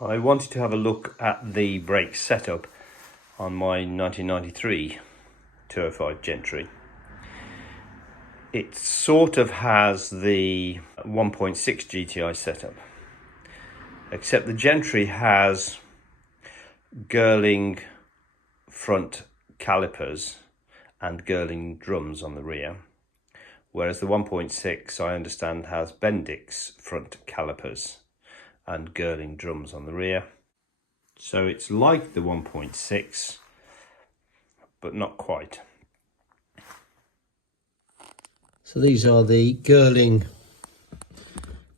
I wanted to have a look at the brake setup on my 1993 205 Gentry. It sort of has the 1.6 GTI setup, except the Gentry has Girling front calipers and Girling drums on the rear, whereas the 1.6 I understand has Bendix front calipers and Girling drums on the rear. So it's like the 1.6, but not quite. So these are the Girling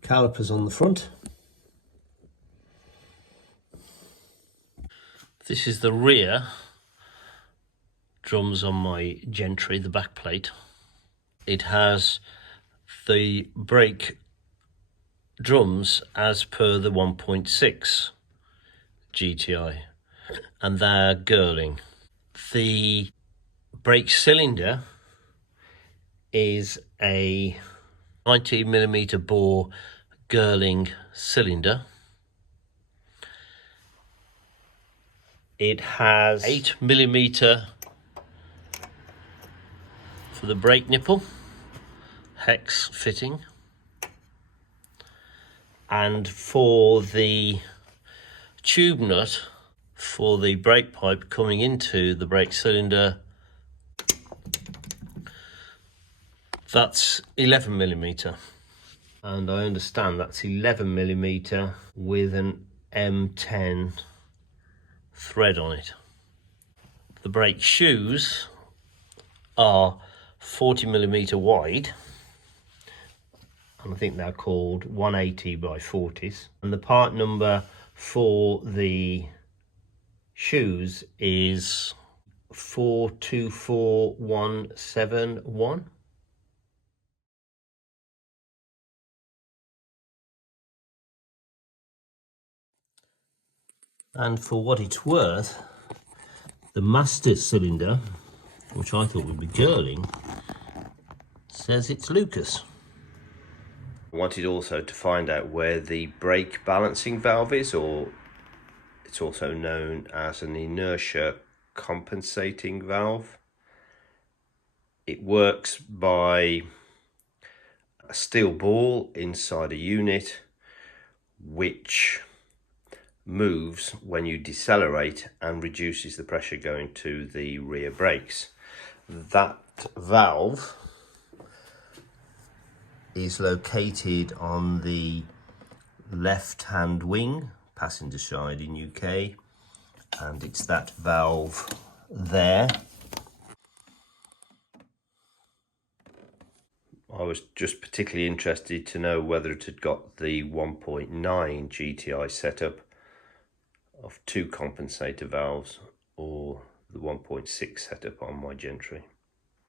calipers on the front. This is the rear drums on my Gentry, the back plate. It has the brake drums as per the 1.6 GTI, and they're Girling. The brake cylinder is a 90mm bore Girling cylinder. It has 8mm for the brake nipple, hex fitting, and for the tube nut for the brake pipe coming into the brake cylinder, that's 11mm, and I understand that's 11mm with an M10 thread on it. The brake shoes are 40mm wide, and I think they're called 180 by 40s, and the part number for the shoes is 424171. And for what it's worth, the master cylinder, which I thought would be Girling, says it's Lucas. I wanted also to find out where the brake balancing valve is, or it's also known as an inertia compensating valve. It works by a steel ball inside a unit which moves when you decelerate and reduces the pressure going to the rear brakes. That valve is located on the left hand wing, passenger side in UK, and it's that valve there. I was just particularly interested to know whether it had got the 1.9 GTI setup of two compensator valves or the 1.6 setup on my Gentry.